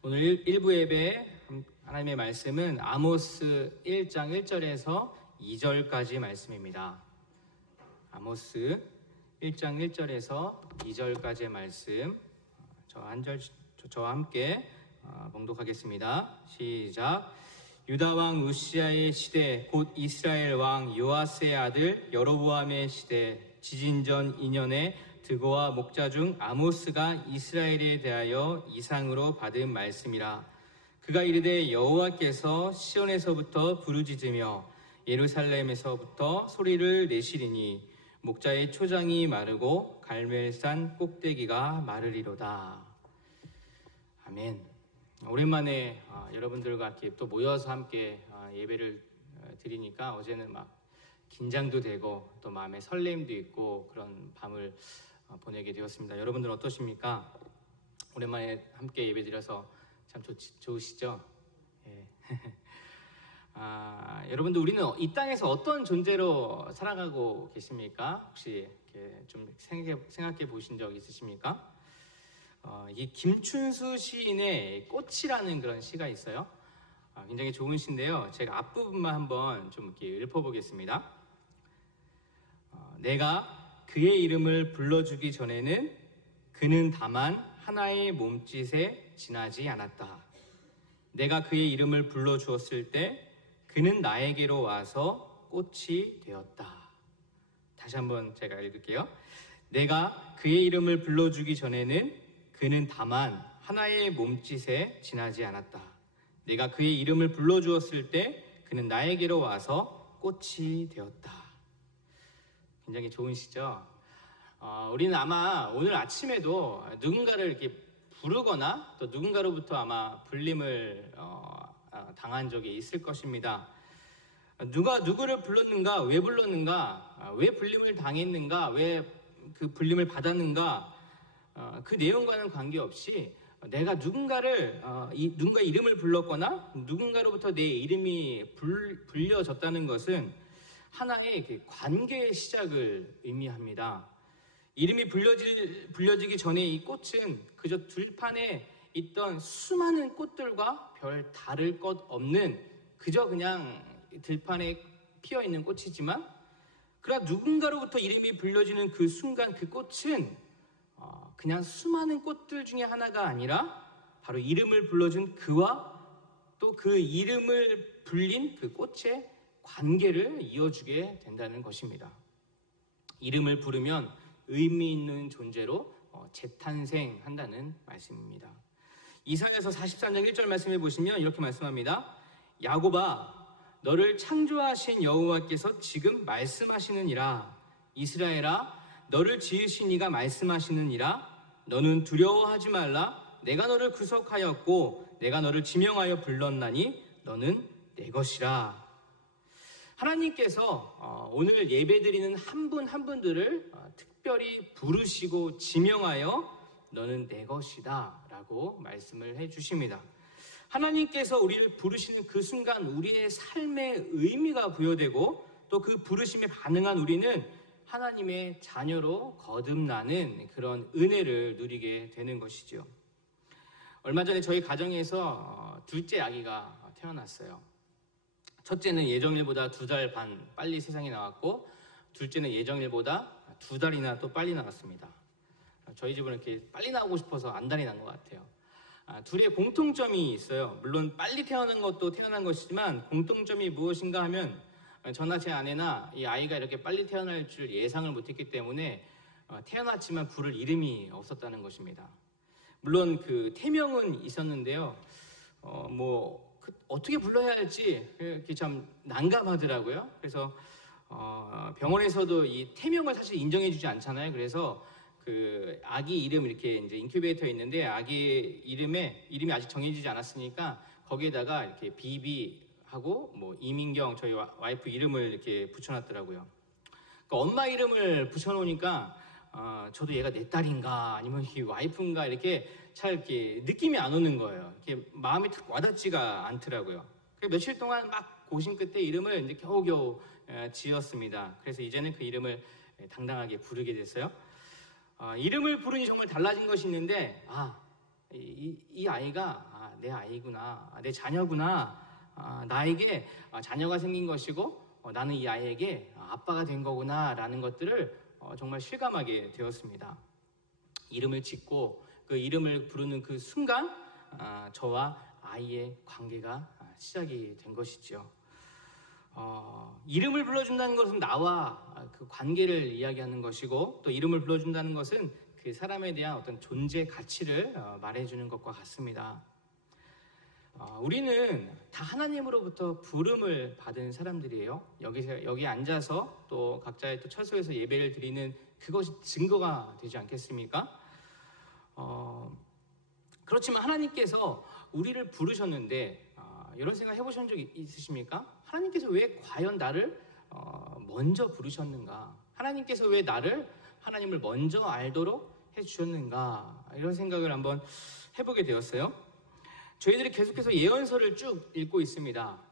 오늘 1부 예배 하나님의 말씀은 아모스 1장 1절에서 2절까지 말씀입니다. 아모스 1장 1절에서 2절까지의 말씀 저와 함께 봉독하겠습니다. 시작. 유다 왕 우시아의 시대 곧 이스라엘 왕 요아스의 아들 여로보암의 시대 지진전 2년에 드고와 목자 중 아모스가 이스라엘에 대하여 이상으로 받은 말씀이라. 그가 이르되 여호와께서 시온에서부터 부르짖으며 예루살렘에서부터 소리를 내시리니 목자의 초장이 마르고 갈멜산 꼭대기가 마르리로다. 아멘. 오랜만에 여러분들과 이렇게 또 모여서 함께 예배를 드리니까 어제는 막 긴장도 되고 또 마음에 설렘도 있고 그런 밤을 보내게 되었습니다. 여러분들 어떠십니까? 오랜만에 함께 예배드려서 참 좋으시죠? 예. 여러분들 우리는 이 땅에서 어떤 존재로 살아가고 계십니까? 혹시 이렇게 좀 생각해 보신 적 있으십니까? 이 김춘수 시인의 꽃이라는 그런 시가 있어요. 굉장히 좋은 시인데요. 제가 앞부분만 한번 좀 이렇게 읊어보겠습니다. 내가 그의 이름을 불러주기 전에는 그는 다만 하나의 몸짓에 지나지 않았다. 내가 그의 이름을 불러주었을 때 그는 나에게로 와서 꽃이 되었다. 다시 한번 제가 읽을게요. 내가 그의 이름을 불러주기 전에는 그는 다만 하나의 몸짓에 지나지 않았다. 내가 그의 이름을 불러주었을 때 그는 나에게로 와서 꽃이 되었다. 굉장히 좋은 시죠. 우리는 아마 오늘 아침에도 누군가를 이렇게 부르거나 또 누군가로부터 아마 불림을 당한 적이 있을 것입니다. 누가 누구를 불렀는가, 왜 불렀는가, 왜 불림을 당했는가, 왜 그 불림을 받았는가, 그 내용과는 관계없이 내가 누군가의 이름을 불렀거나 누군가로부터 내 이름이 불려졌다는 것은 하나의 관계의 시작을 의미합니다. 이름이 불려지기 전에 이 꽃은 그저 들판에 있던 수많은 꽃들과 별 다를 것 없는 그저 그냥 들판에 피어있는 꽃이지만 그러나 누군가로부터 이름이 불려지는 그 순간 그 꽃은 그냥 수많은 꽃들 중에 하나가 아니라 바로 이름을 불러준 그와 또 그 이름을 불린 그 꽃의 관계를 이어주게 된다는 것입니다. 이름을 부르면 의미 있는 존재로 재탄생한다는 말씀입니다. 이사야서 43장 1절 말씀해 보시면 이렇게 말씀합니다. 야곱아, 너를 창조하신 여호와께서 지금 말씀하시느니라. 이스라엘아, 너를 지으신 이가 말씀하시느니라. 너는 두려워하지 말라. 내가 너를 구속하였고 내가 너를 지명하여 불렀나니 너는 내 것이라. 하나님께서 오늘 예배드리는 한 분 한 분들을 특별히 부르시고 지명하여 너는 내 것이다 라고 말씀을 해주십니다. 하나님께서 우리를 부르시는 그 순간 우리의 삶의 의미가 부여되고 또 그 부르심에 반응한 우리는 하나님의 자녀로 거듭나는 그런 은혜를 누리게 되는 것이죠. 얼마 전에 저희 가정에서 둘째 아기가 태어났어요. 첫째는 예정일보다 2달 반 빨리 세상에 나왔고 둘째는 예정일보다 2달이나 또 빨리 나왔습니다. 저희 집은 이렇게 빨리 나오고 싶어서 안달이 난 것 같아요. 둘의 공통점이 있어요. 물론 빨리 태어난 것도 태어난 것이지만 공통점이 무엇인가 하면 저나 제 아내나 이 아이가 이렇게 빨리 태어날 줄 예상을 못했기 때문에 태어났지만 부를 이름이 없었다는 것입니다. 물론 그 태명은 있었는데요. 어떻게 불러야 할지 그게 참 난감하더라고요. 그래서 병원에서도 이 태명을 사실 인정해주지 않잖아요. 그래서 그 아기 이름 이렇게 이제 인큐베이터에 있는데 아기 이름이 아직 정해지지 않았으니까 거기에다가 이렇게 비비하고 이민경 저희 와이프 이름을 이렇게 붙여놨더라고요. 그러니까 엄마 이름을 붙여놓으니까 저도 얘가 내 딸인가 아니면 이 와이프인가 이렇게 잘 이렇게 느낌이 안 오는 거예요. 이렇게 마음이 탁 와닿지가 않더라고요. 그래서 며칠 동안 막 고심 끝에 이름을 이제 겨우겨우 지었습니다. 그래서 이제는 그 이름을 당당하게 부르게 됐어요. 이름을 부르니 정말 달라진 것이 있는데 이 아이가 내 아이구나, 내 자녀구나, 나에게 자녀가 생긴 것이고 나는 이 아이에게 아빠가 된 거구나 라는 것들을 정말 실감하게 되었습니다. 이름을 짓고 그 이름을 부르는 그 순간 저와 아이의 관계가 시작이 된 것이죠. 이름을 불러준다는 것은 나와 그 관계를 이야기하는 것이고, 또 이름을 불러준다는 것은 그 사람에 대한 어떤 존재 가치를 말해주는 것과 같습니다. 우리는 다 하나님으로부터 부름을 받은 사람들이에요. 여기 앉아서 또 각자의 또 처소에서 예배를 드리는 그것이 증거가 되지 않겠습니까? 그렇지만 하나님께서 우리를 부르셨는데 이런 생각 해보신 적 있으십니까? 하나님께서 왜 과연 나를 먼저 부르셨는가? 하나님께서 왜 나를 하나님을 먼저 알도록 해주셨는가? 이런 생각을 한번 해보게 되었어요. 저희들이 계속해서 예언서를 쭉 읽고 있습니다.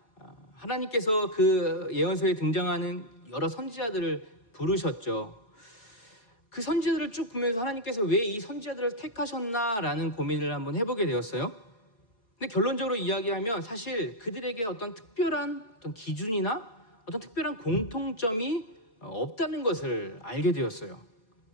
하나님께서 그 예언서에 등장하는 여러 선지자들을 부르셨죠. 그 선지자들을 쭉 보면서 하나님께서 왜 이 선지자들을 택하셨나라는 고민을 한번 해보게 되었어요. 근데 결론적으로 이야기하면 사실 그들에게 어떤 특별한 어떤 기준이나 어떤 특별한 공통점이 없다는 것을 알게 되었어요.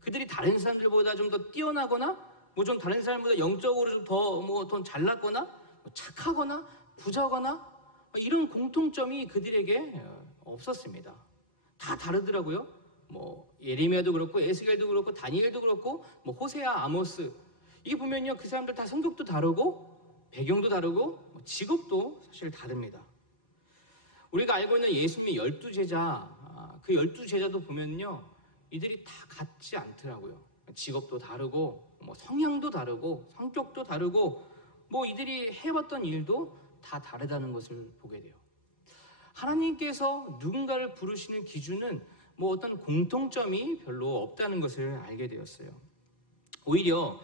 그들이 다른 사람들보다 좀 더 뛰어나거나 뭐 좀 다른 사람보다 영적으로 좀 더 잘났거나 착하거나 부자거나 이런 공통점이 그들에게 없었습니다. 다 다르더라고요. 예레미야도 그렇고 에스겔도 그렇고 다니엘도 그렇고 호세아, 아모스, 이게 보면요 그 사람들 다 성격도 다르고 배경도 다르고 직업도 사실 다릅니다. 우리가 알고 있는 예수님의 12제자, 그 12제자도 보면요 이들이 다 같지 않더라고요. 직업도 다르고 성향도 다르고 성격도 다르고 이들이 해왔던 일도 다 다르다는 것을 보게 돼요. 하나님께서 누군가를 부르시는 기준은 어떤 공통점이 별로 없다는 것을 알게 되었어요. 오히려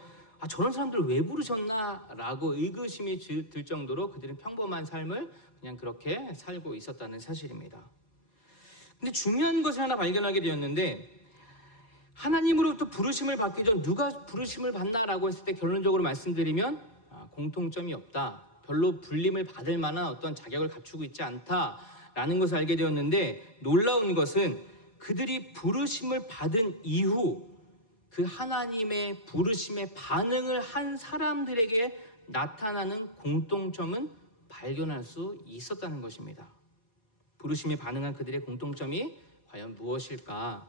저런 사람들을 왜 부르셨나라고 의구심이 들 정도로 그들은 평범한 삶을 그냥 그렇게 살고 있었다는 사실입니다. 근데 중요한 것을 하나 발견하게 되었는데, 하나님으로부터 부르심을 받기 전 누가 부르심을 받나라고 했을 때 결론적으로 말씀드리면 공통점이 없다, 별로 불림을 받을 만한 어떤 자격을 갖추고 있지 않다라는 것을 알게 되었는데, 놀라운 것은 그들이 부르심을 받은 이후 그 하나님의 부르심에 반응을 한 사람들에게 나타나는 공통점은 발견할 수 있었다는 것입니다. 부르심에 반응한 그들의 공통점이 과연 무엇일까?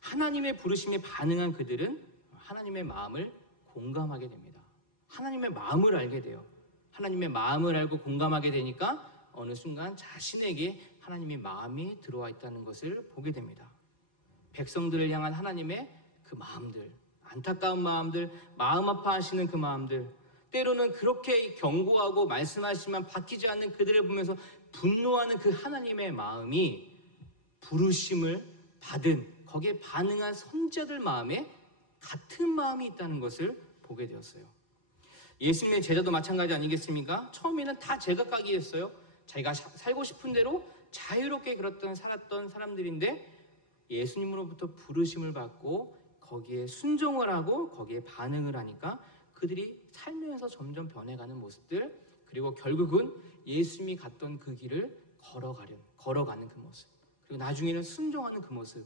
하나님의 부르심에 반응한 그들은 하나님의 마음을 공감하게 됩니다. 하나님의 마음을 알게 돼요. 하나님의 마음을 알고 공감하게 되니까 어느 순간 자신에게 하나님의 마음이 들어와 있다는 것을 보게 됩니다. 백성들을 향한 하나님의 그 마음들, 안타까운 마음들, 마음 아파하시는 그 마음들, 때로는 그렇게 경고하고 말씀하시지만 바뀌지 않는 그들을 보면서 분노하는 그 하나님의 마음이 부르심을 받은, 거기에 반응한 선지자들 마음에 같은 마음이 있다는 것을 보게 되었어요. 예수님의 제자도 마찬가지 아니겠습니까? 처음에는 다 제각각이었어요. 자기가 살고 싶은 대로 자유롭게 살았던 사람들인데, 예수님으로부터 부르심을 받고 거기에 순종을 하고 거기에 반응을 하니까 그들이 살면서 점점 변해가는 모습들, 그리고 결국은 예수님이 갔던 그 길을 걸어가는 그 모습, 그리고 나중에는 순종하는 그 모습.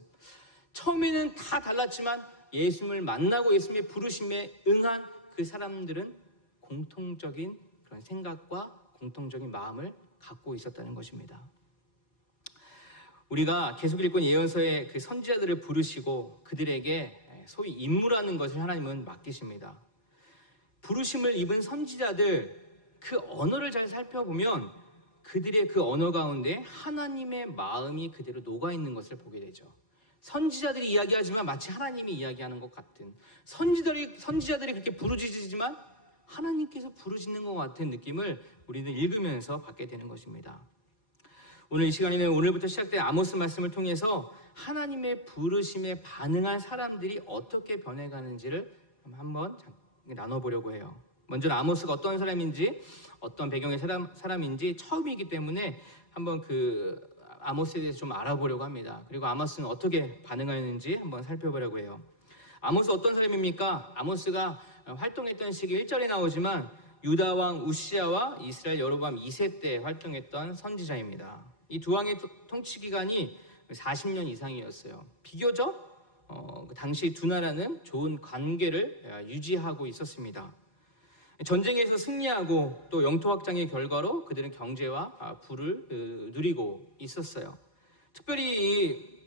처음에는 다 달랐지만 예수님을 만나고 예수님의 부르심에 응한 그 사람들은 공통적인 그런 생각과 공통적인 마음을 갖고 있었다는 것입니다. 우리가 계속 읽은 예언서의 그 선지자들을 부르시고 그들에게 소위 임무라는 것을 하나님은 맡기십니다. 부르심을 입은 선지자들, 그 언어를 잘 살펴보면 그들의 그 언어 가운데 하나님의 마음이 그대로 녹아있는 것을 보게 되죠. 선지자들이 이야기하지만 마치 하나님이 이야기하는 것 같은, 선지자들이 그렇게 부르짖지만 하나님께서 부르짖는 것 같은 느낌을 우리는 읽으면서 받게 되는 것입니다. 오늘 이 시간에는 오늘부터 시작된 아모스 말씀을 통해서 하나님의 부르심에 반응한 사람들이 어떻게 변해가는지를 한번 나눠보려고 해요. 먼저 아모스가 어떤 사람인지, 어떤 배경의 사람인지 처음이기 때문에 한번 그 아모스에 대해서 좀 알아보려고 합니다. 그리고 아모스는 어떻게 반응하였는지 한번 살펴보려고 해요. 아모스 어떤 사람입니까? 아모스가 활동했던 시기 1절에 나오지만 유다 왕 우시아와 이스라엘 여로보암 2세 때 활동했던 선지자입니다. 이 두 왕의 통치 기간이 40년 이상이었어요. 비교적 그 당시 두 나라는 좋은 관계를 유지하고 있었습니다. 전쟁에서 승리하고 또 영토 확장의 결과로 그들은 경제와 부를 누리고 있었어요. 특별히 이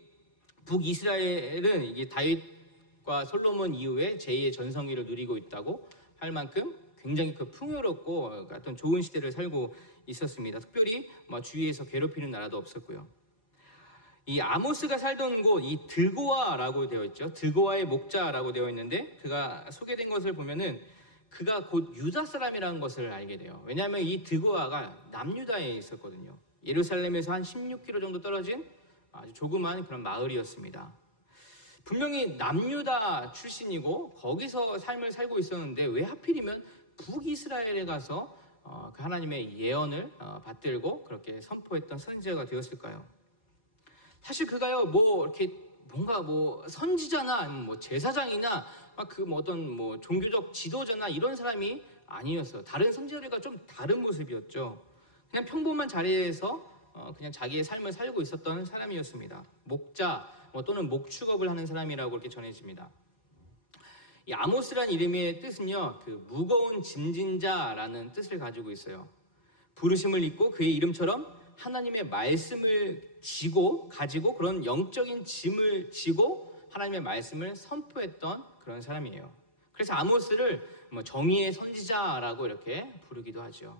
북이스라엘은 이게 다윗과 솔로몬 이후에 제2의 전성기를 누리고 있다고 할 만큼 굉장히 풍요롭고 어떤 좋은 시대를 살고 있었습니다. 특별히 주위에서 괴롭히는 나라도 없었고요. 이 아모스가 살던 곳, 이 드고아라고 되어 있죠. 드고아의 목자라고 되어 있는데 그가 소개된 것을 보면은 그가 곧 유다 사람이라는 것을 알게 돼요. 왜냐하면 이 드고아가 남유다에 있었거든요. 예루살렘에서 한 16km 정도 떨어진 아주 조그마한 그런 마을이었습니다. 분명히 남유다 출신이고 거기서 삶을 살고 있었는데 왜 하필이면 북이스라엘에 가서 그 하나님의 예언을 받들고 그렇게 선포했던 선지자가 되었을까요? 사실 그가요 이렇게 뭔가 선지자나 아니면 제사장이나 어떤 종교적 지도자나 이런 사람이 아니었어요. 다른 선지자들과 좀 다른 모습이었죠. 그냥 평범한 자리에서 그냥 자기의 삶을 살고 있었던 사람이었습니다. 목자 또는 목축업을 하는 사람이라고 그렇게 전해집니다. 이 아모스란 이름의 뜻은요, 무거운 짐진 자라는 뜻을 가지고 있어요. 부르심을 입고 그의 이름처럼 하나님의 말씀을 가지고 그런 영적인 짐을 지고 하나님의 말씀을 선포했던 그런 사람이에요. 그래서 아모스를 정의의 선지자라고 이렇게 부르기도 하죠.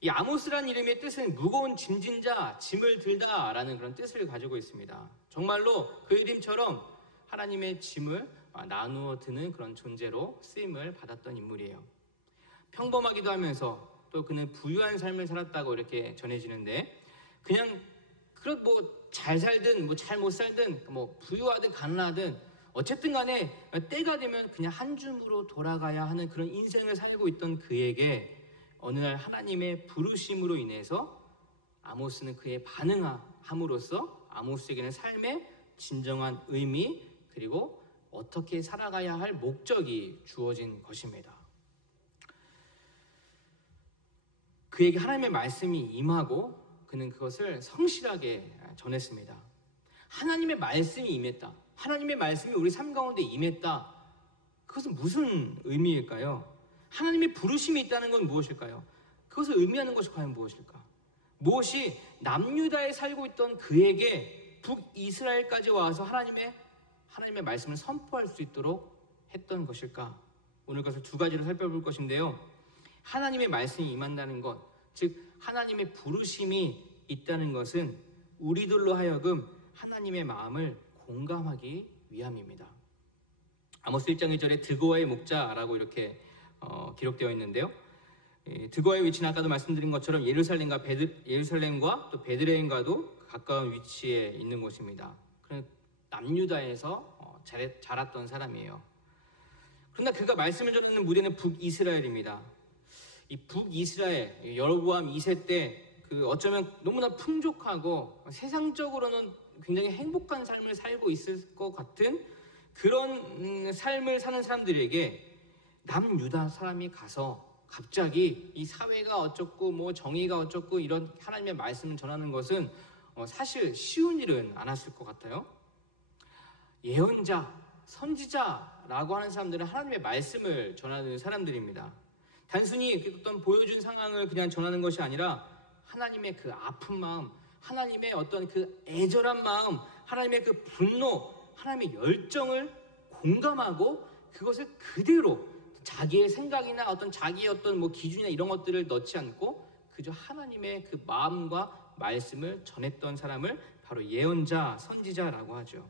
이 아모스란 이름의 뜻은 무거운 짐진 자, 짐을 들다라는 그런 뜻을 가지고 있습니다. 정말로 그 이름처럼 하나님의 짐을 나누어 드는 그런 존재로 쓰임을 받았던 인물이에요. 평범하기도 하면서 또 그는 부유한 삶을 살았다고 이렇게 전해지는데 그냥 잘 살든 잘 못 살든 부유하든 가난하든 어쨌든 간에 때가 되면 그냥 한 줌으로 돌아가야 하는 그런 인생을 살고 있던 그에게 어느 날 하나님의 부르심으로 인해서 아모스는 그에 반응함으로써 아모스에게는 삶의 진정한 의미 그리고 어떻게 살아가야 할 목적이 주어진 것입니다. 그에게 하나님의 말씀이 임하고 그는 그것을 성실하게 전했습니다. 하나님의 말씀이 임했다. 하나님의 말씀이 우리 삶 가운데 임했다. 그것은 무슨 의미일까요? 하나님의 부르심이 있다는 건 무엇일까요? 그것을 의미하는 것이 과연 무엇일까? 무엇이 남유다에 살고 있던 그에게 북이스라엘까지 와서 하나님의 말씀을 선포할 수 있도록 했던 것일까? 오늘 그것을 두 가지로 살펴볼 것인데요. 하나님의 말씀이 임한다는 것, 즉 하나님의 부르심이 있다는 것은 우리들로 하여금 하나님의 마음을 공감하기 위함입니다. 아모스 1장 1절에 드고아의 목자라고 이렇게 기록되어 있는데요. 드고아의 위치는 아까도 말씀드린 것처럼 예루살렘과 또 베들레헴과도 가까운 위치에 있는 곳입니다. 남유다에서 자랐던 사람이에요. 그러나 그가 말씀을 전하는 무대는 북이스라엘입니다. 이 북이스라엘 여로보암 2세 때 어쩌면 너무나 풍족하고 세상적으로는 굉장히 행복한 삶을 살고 있을 것 같은 그런 삶을 사는 사람들에게 남유다 사람이 가서 갑자기 이 사회가 어쩌고 정의가 어쩌고 이런 하나님의 말씀을 전하는 것은 사실 쉬운 일은 않았을 것 같아요. 예언자, 선지자라고 하는 사람들은 하나님의 말씀을 전하는 사람들입니다. 단순히 어떤 보여준 상황을 그냥 전하는 것이 아니라 하나님의 그 아픈 마음, 하나님의 어떤 그 애절한 마음, 하나님의 그 분노, 하나님의 열정을 공감하고 그것을 그대로 자기의 생각이나 자기의 기준이나 이런 것들을 넣지 않고 그저 하나님의 그 마음과 말씀을 전했던 사람을 바로 예언자, 선지자라고 하죠.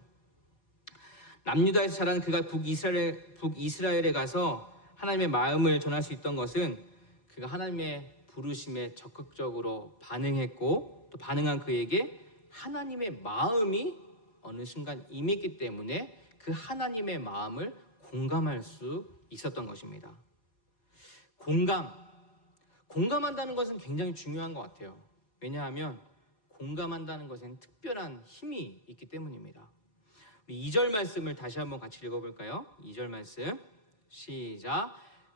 남유다에서 자란 그가 북이스라엘에 가서 하나님의 마음을 전할 수 있던 것은 그가 하나님의 부르심에 적극적으로 반응했고 또 반응한 그에게 하나님의 마음이 어느 순간 임했기 때문에 그 하나님의 마음을 공감할 수 있었던 것입니다. 공감한다는 것은 굉장히 중요한 것 같아요. 왜냐하면 공감한다는 것엔 특별한 힘이 있기 때문입니다. 2절 말씀을 다시 한번 같이 읽어볼까요? 2절 말씀 시작.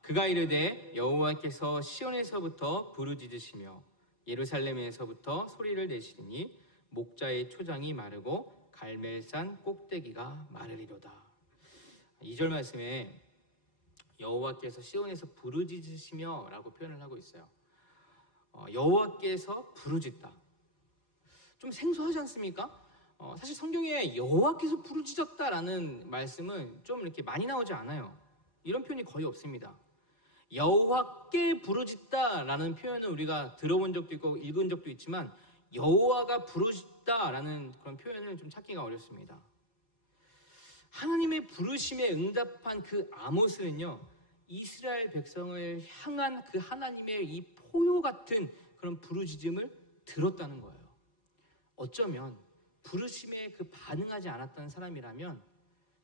그가 이르되 여호와께서 시온에서부터 부르짖으시며 예루살렘에서부터 소리를 내시리니 목자의 초장이 마르고 갈멜산 꼭대기가 마르리로다. 2절 말씀에 여호와께서 시온에서 부르짖으시며 라고 표현을 하고 있어요. 여호와께서 부르짖다. 좀 생소하지 않습니까? 사실 성경에 여호와께서 부르짖었다라는 말씀은 좀 이렇게 많이 나오지 않아요. 이런 표현이 거의 없습니다. 여호와께 부르짖다라는 표현은 우리가 들어본 적도 있고 읽은 적도 있지만 여호와가 부르짖다라는 그런 표현을 좀 찾기가 어렵습니다. 하나님의 부르심에 응답한 그 아모스는요, 이스라엘 백성을 향한 그 하나님의 이 포효 같은 그런 부르짖음을 들었다는 거예요. 어쩌면 부르심에 그 반응하지 않았던 사람이라면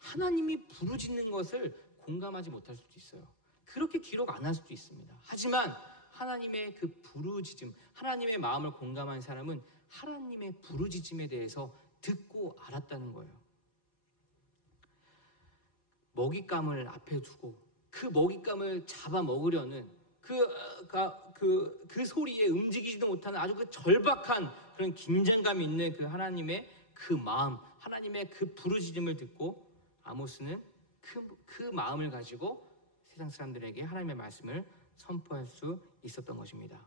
하나님이 부르짖는 것을 공감하지 못할 수도 있어요. 그렇게 기록 안 할 수도 있습니다. 하지만 하나님의 그 부르짖음, 하나님의 마음을 공감한 사람은 하나님의 부르짖음에 대해서 듣고 알았다는 거예요. 먹잇감을 앞에 두고 그 먹잇감을 잡아 먹으려는 그 소리에 움직이지도 못하는 아주 그 절박한 그런 긴장감이 있는 그 하나님의 그 마음, 하나님의 그 부르짖음을 듣고 아모스는 그 마음을 가지고 세상 사람들에게 하나님의 말씀을 선포할 수 있었던 것입니다.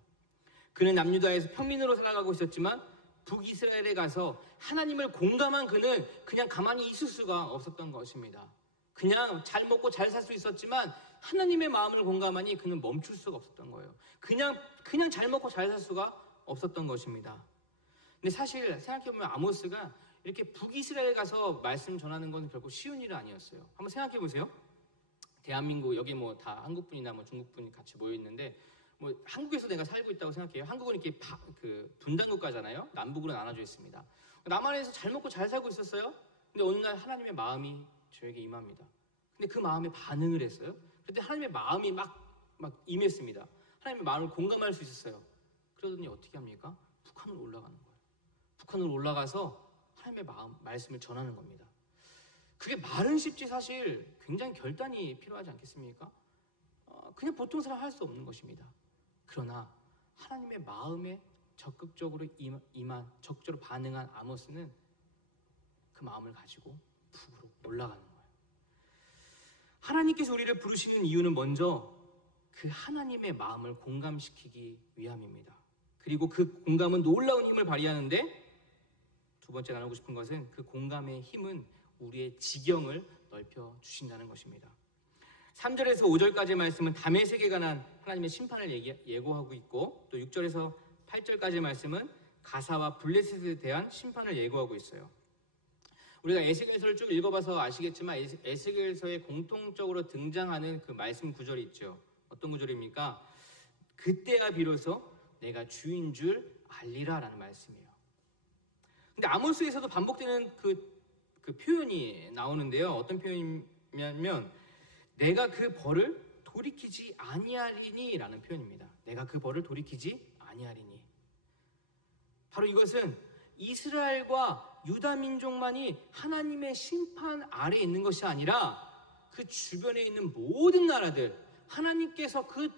그는 남유다에서 평민으로 살아가고 있었지만 북이스라엘에 가서 하나님을 공감한 그는 그냥 가만히 있을 수가 없었던 것입니다. 그냥 잘 먹고 잘 살 수 있었지만 하나님의 마음을 공감하니 그는 멈출 수가 없었던 거예요. 그냥 잘 먹고 잘 살 수가 없었던 것입니다. 근데 사실 생각해보면 아모스가 이렇게 북이스라엘 가서 말씀 전하는 건 결코 쉬운 일은 아니었어요. 한번 생각해보세요. 대한민국, 여기 뭐 다 한국분이나 뭐 중국분이 같이 모여있는데 뭐 한국에서 내가 살고 있다고 생각해요. 한국은 이렇게 분단국가잖아요. 남북으로 나눠져 있습니다. 남한에서 잘 먹고 잘 살고 있었어요. 근데 어느 날 하나님의 마음이 저에게 임합니다. 근데 그 마음에 반응을 했어요. 그때 하나님의 마음이 막 임했습니다. 하나님의 마음을 공감할 수 있었어요. 그러더니 어떻게 합니까? 북한으로 올라가는 거예요. 북한으로 올라가서 하나님의 말씀을 전하는 겁니다. 그게 말은 쉽지 사실 굉장히 결단이 필요하지 않겠습니까? 그냥 보통 사람 할 수 없는 것입니다. 그러나 하나님의 마음에 적극적으로 적극적으로 반응한 아모스는 그 마음을 가지고 북으로 올라가는 거예요. 하나님께서 우리를 부르시는 이유는 먼저 그 하나님의 마음을 공감시키기 위함입니다. 그리고 그 공감은 놀라운 힘을 발휘하는데 두 번째 나누고 싶은 것은 그 공감의 힘은 우리의 지경을 넓혀 주신다는 것입니다. 3절에서 5절까지의 말씀은 다메섹에 관한 하나님의 심판을 예고하고 있고 또 6절에서 8절까지의 말씀은 가사와 블레셋에 대한 심판을 예고하고 있어요. 우리가 에스겔서를 쭉 읽어봐서 아시겠지만 에스겔서에 공통적으로 등장하는 그 말씀 구절이 있죠. 어떤 구절입니까? 그때야 비로소 내가 주인 줄 알리라 라는 말씀이에요. 근데 아모스에서도 반복되는 그 표현이 나오는데요. 어떤 표현이냐면 내가 그 벌을 돌이키지 아니하리니 라는 표현입니다. 내가 그 벌을 돌이키지 아니하리니. 바로 이것은 이스라엘과 유다 민족만이 하나님의 심판 아래에 있는 것이 아니라 그 주변에 있는 모든 나라들, 하나님께서 그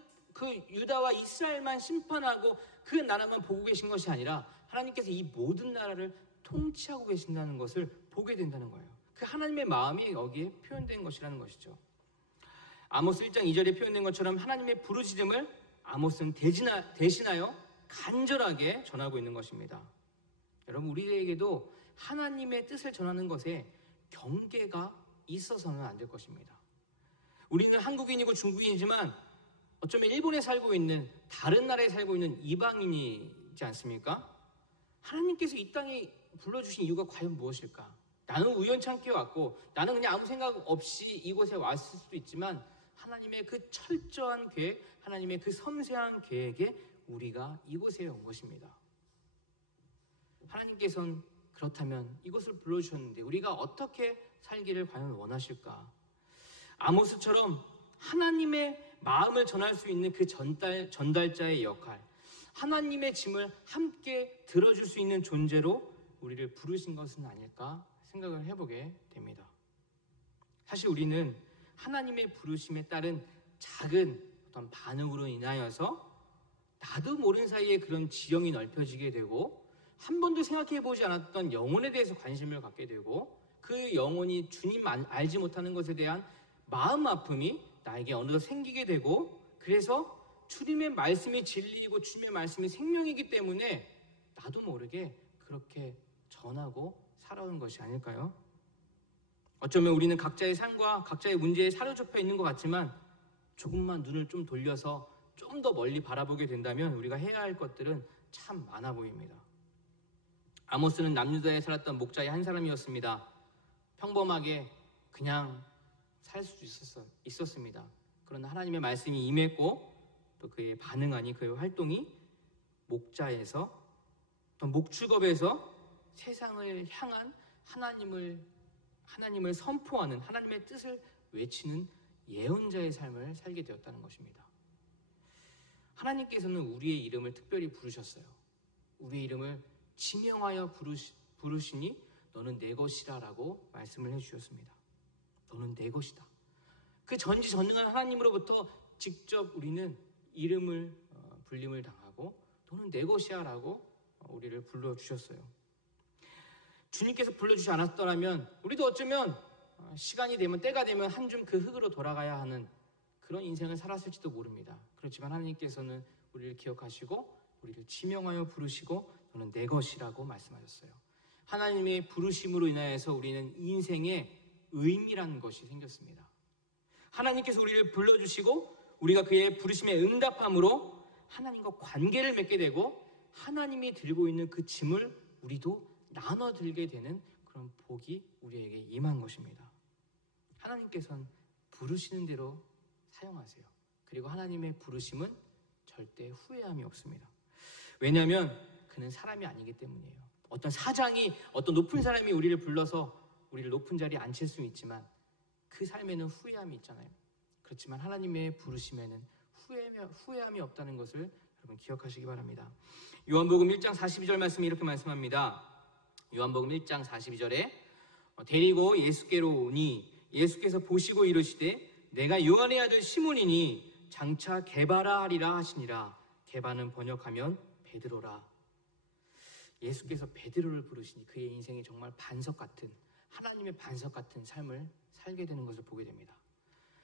유다와 이스라엘만 심판하고 그 나라만 보고 계신 것이 아니라 하나님께서 이 모든 나라를 통치하고 계신다는 것을 보게 된다는 거예요. 그 하나님의 마음이 여기에 표현된 것이라는 것이죠. 아모스 1장 2절에 표현된 것처럼 하나님의 부르짖음을 아모스는 대신하여 간절하게 전하고 있는 것입니다. 여러분, 우리에게도 하나님의 뜻을 전하는 것에 경계가 있어서는 안 될 것입니다. 우리는 한국인이고 중국인이지만 어쩌면 일본에 살고 있는, 다른 나라에 살고 있는 이방인이지 않습니까? 하나님께서 이 땅에 불러주신 이유가 과연 무엇일까? 나는 우연찮게 왔고 나는 그냥 아무 생각 없이 이곳에 왔을 수도 있지만 하나님의 그 철저한 계획, 하나님의 그 섬세한 계획에 우리가 이곳에 온 것입니다. 하나님께서는 그렇다면 이곳을 불러주셨는데 우리가 어떻게 살기를 과연 원하실까? 아모스처럼 하나님의 마음을 전할 수 있는 그 전달자의 역할, 하나님의 짐을 함께 들어줄 수 있는 존재로 우리를 부르신 것은 아닐까 생각을 해보게 됩니다. 사실 우리는 하나님의 부르심에 따른 작은 못한 반응으로 인하여서 나도 모르는 사이에 그런 지형이 넓혀지게 되고 한 번도 생각해보지 않았던 영혼에 대해서 관심을 갖게 되고 그 영혼이 주님 알지 못하는 것에 대한 마음 아픔이 나에게 어느덧 생기게 되고 그래서 주님의 말씀이 진리이고 주님의 말씀이 생명이기 때문에 나도 모르게 그렇게 전하고 살아온 것이 아닐까요? 어쩌면 우리는 각자의 삶과 각자의 문제에 사로잡혀 있는 것 같지만 조금만 눈을 좀 돌려서 좀 더 멀리 바라보게 된다면 우리가 해야 할 것들은 참 많아 보입니다. 아모스는 남유다에 살았던 목자의 한 사람이었습니다. 평범하게 그냥 살 수 있었습니다. 그러나 하나님의 말씀이 임했고 또 그의 반응하니 그의 활동이 목자에서 또 목축업에서 세상을 향한 하나님을 선포하는 하나님의 뜻을 외치는 예언자의 삶을 살게 되었다는 것입니다. 하나님께서는 우리의 이름을 특별히 부르셨어요. 우리의 이름을 지명하여 부르시니 너는 내 것이라 라고 말씀을 해주셨습니다. 너는 내 것이다. 그 전지전능한 하나님으로부터 직접 우리는 이름을 불림을 당하고 너는 내 것이야 라고 우리를 불러주셨어요. 주님께서 불러주지 않았더라면 우리도 어쩌면 시간이 되면 때가 되면 한 줌 그 흙으로 돌아가야 하는 그런 인생을 살았을지도 모릅니다. 그렇지만 하나님께서는 우리를 기억하시고 우리를 지명하여 부르시고 너는 내 것이라고 말씀하셨어요. 하나님의 부르심으로 인하여서 우리는 인생에 의미라는 것이 생겼습니다. 하나님께서 우리를 불러주시고 우리가 그의 부르심에 응답함으로 하나님과 관계를 맺게 되고 하나님이 들고 있는 그 짐을 우리도 나눠 들게 되는 그런 복이 우리에게 임한 것입니다. 하나님께서는 부르시는 대로 사용하세요. 그리고 하나님의 부르심은 절대 후회함이 없습니다. 왜냐하면 그는 사람이 아니기 때문이에요. 어떤 사장이 어떤 높은 사람이 우리를 불러서 우리를 높은 자리에 앉힐 수 있지만 그 삶에는 후회함이 있잖아요. 그렇지만 하나님의 부르심에는 후회함이 없다는 것을 여러분 기억하시기 바랍니다. 요한복음 1장 42절 말씀이 이렇게 말씀합니다. 요한복음 1장 42절에 데리고 예수께로 오니 예수께서 보시고 이르시되 내가 요한의 아들 시몬이니 장차 게바라 하리라 하시니라. 게바는 번역하면 베드로라. 예수께서 베드로를 부르시니 그의 인생이 정말 반석 같은 하나님의 반석 같은 삶을 살게 되는 것을 보게 됩니다.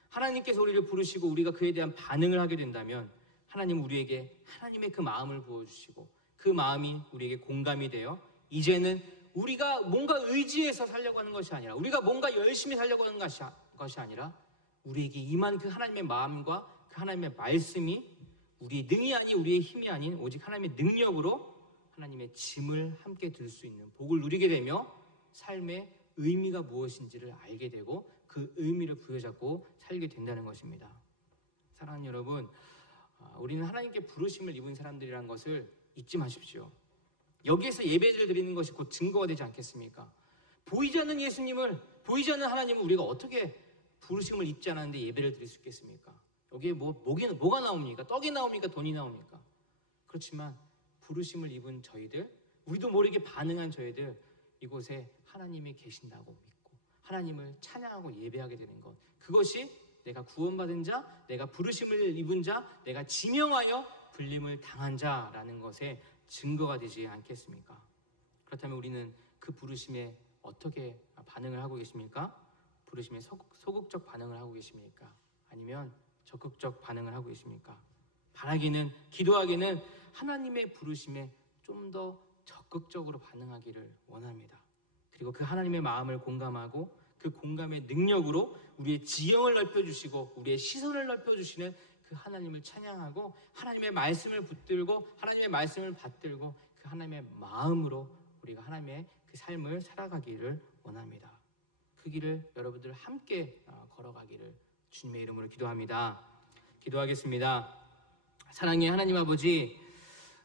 하나님께서 우리를 부르시고 우리가 그에 대한 반응을 하게 된다면 하나님은 우리에게 하나님의 그 마음을 부어주시고 그 마음이 우리에게 공감이 되어 이제는 우리가 뭔가 의지해서 살려고 하는 것이 아니라 우리가 뭔가 열심히 살려고 하는 것이 아니라 우리에게 임한 그 하나님의 마음과 그 하나님의 말씀이 우리의 능이 아닌 우리의 힘이 아닌 오직 하나님의 능력으로 하나님의 짐을 함께 들 수 있는 복을 누리게 되며 삶의 의미가 무엇인지를 알게 되고 그 의미를 부여잡고 살게 된다는 것입니다. 사랑하는 여러분, 우리는 하나님께 부르심을 입은 사람들이라는 것을 잊지 마십시오. 여기에서 예배를 드리는 것이 곧 증거가 되지 않겠습니까? 보이지 않는 예수님을, 보이지 않는 하나님을 우리가 어떻게 부르심을 입지 않았는데 예배를 드릴 수 있겠습니까? 여기에 뭐가 나옵니까? 떡이 나옵니까? 돈이 나옵니까? 그렇지만 부르심을 입은 저희들, 우리도 모르게 반응한 저희들, 이곳에 하나님이 계신다고 믿고 하나님을 찬양하고 예배하게 되는 것, 그것이 내가 구원받은 자, 내가 부르심을 입은 자, 내가 지명하여 불림을 당한 자라는 것에 증거가 되지 않겠습니까? 그렇다면 우리는 그 부르심에 어떻게 반응을 하고 계십니까? 부르심에 소극적 반응을 하고 계십니까? 아니면 적극적 반응을 하고 계십니까? 바라기는, 기도하기는 하나님의 부르심에 좀 더 적극적으로 반응하기를 원합니다. 그리고 그 하나님의 마음을 공감하고 그 공감의 능력으로 우리의 지형을 넓혀주시고 우리의 시선을 넓혀주시는 그 하나님을 찬양하고 하나님의 말씀을 붙들고 하나님의 말씀을 받들고 그 하나님의 마음으로 우리가 하나님의 그 삶을 살아가기를 원합니다. 그 길을 여러분들 함께 걸어가기를 주님의 이름으로 기도합니다. 기도하겠습니다. 사랑의 하나님 아버지,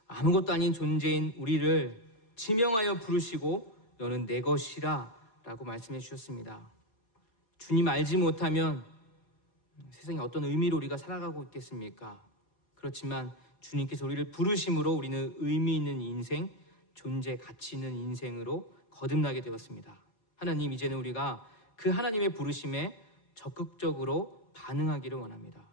아무것도 아닌 존재인 우리를 지명하여 부르시고 너는 내 것이라 라고 말씀해 주셨습니다. 주님 알지 못하면 세상에 어떤 의미로 우리가 살아가고 있겠습니까? 그렇지만 주님께서 우리를 부르심으로 우리는 의미 있는 인생, 존재 가치 있는 인생으로 거듭나게 되었습니다. 하나님, 이제는 우리가 그 하나님의 부르심에 적극적으로 반응하기를 원합니다.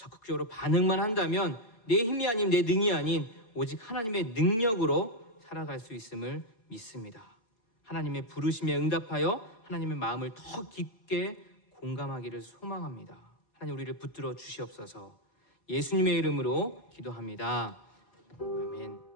적극적으로 반응만 한다면 내 힘이 아닌 내 능이 아닌 오직 하나님의 능력으로 살아갈 수 있음을 믿습니다. 하나님의 부르심에 응답하여 하나님의 마음을 더 깊게 공감하기를 소망합니다. 하나님 우리를 붙들어 주시옵소서. 예수님의 이름으로 기도합니다. 아멘.